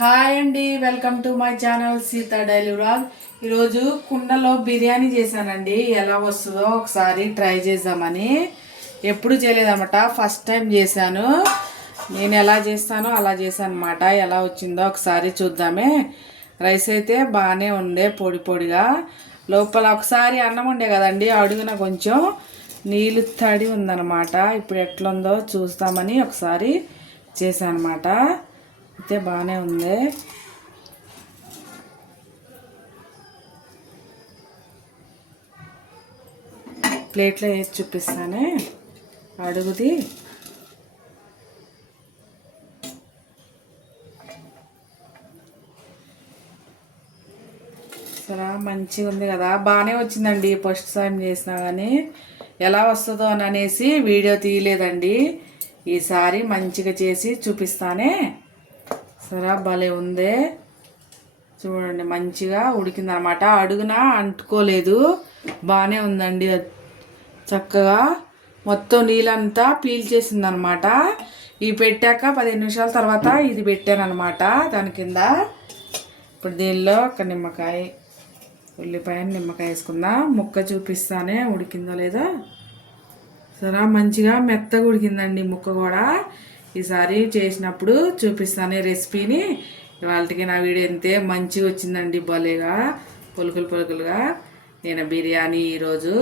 Hi అండి, welcome to my channel Sita daily vlog. ఈరోజు కుండలో బిర్యానీ చేశానండి. ఎలా వస్తుందో ఒకసారి ట్రై చేద్దామని. ఎప్పుడు చేయలేదన్నమాట, ఫస్ట్ టైం చేశాను. నేను ఎలా చేస్తానో అలా చేశాను అనమాట. ఎలా వచ్చిందో ఒకసారి చూద్దామే. రైస్ అయితే బాగానే ఉండే, పొడి పొడిగా. లోపల ఒకసారి అన్నం ఉండే కదండి, అడుగున కొంచెం నీళ్ళు తడి ఉందన్నమాట. ఇప్పుడు ఎట్లుందో చూస్తామని ఒకసారి చేశాను అనమాట. అయితే బాగానే ఉంది. ప్లేట్లో వేసి చూపిస్తానే అడుగుది. సరే, మంచిగా ఉంది కదా, బాగానే వచ్చిందండి. ఫస్ట్ టైం చేసినా కానీ ఎలా వస్తుందో అని అనేసి వీడియో తీయలేదండి. ఈసారి మంచిగా చేసి చూపిస్తానే. సరే, భలే ఉంది చూడండి, మంచిగా ఉడికిందనమాట. అడుగున అంటుకోలేదు, బాగానే ఉందండి. చక్కగా మొత్తం నీళ్ళంతా పీల్చేసిందనమాట. ఇవి పెట్టాక 15 నిమిషాల తర్వాత ఇది పెట్టాను అనమాట దాని కింద. ఇప్పుడు దీనిలో ఒక నిమ్మకాయ, ఉల్లిపాయ, నిమ్మకాయ వేసుకుందాం. ముక్క చూపిస్తానే ఉడికిందో లేదో. సరే, మంచిగా మెత్తగా ఉడికిందండి ముక్క కూడా. ఈసారి చేసినప్పుడు చూపిస్తాను రెసిపీని. వాళ్ళకి నా వీడియో అంతే మంచిగా వచ్చిందండి, భలేగా పొలుకులు పొలుకులుగా. నేను బిర్యానీ ఈరోజు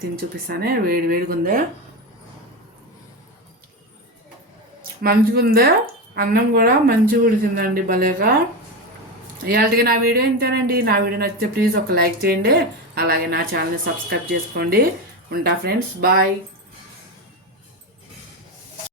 తిని చూపిస్తానే. వేడి వేడిగా ఉందే, మంచిగా ఉందే. అన్నం కూడా మంచిగా ఉడికిందండి, భలేగా. ఇవాళకి నా వీడియో ఇంతేనండి. నా వీడియో నచ్చితే ప్లీజ్ ఒక లైక్ చేయండి. అలాగే నా ఛానల్ని సబ్స్క్రైబ్ చేసుకోండి. ఉంటా ఫ్రెండ్స్, బాయ్.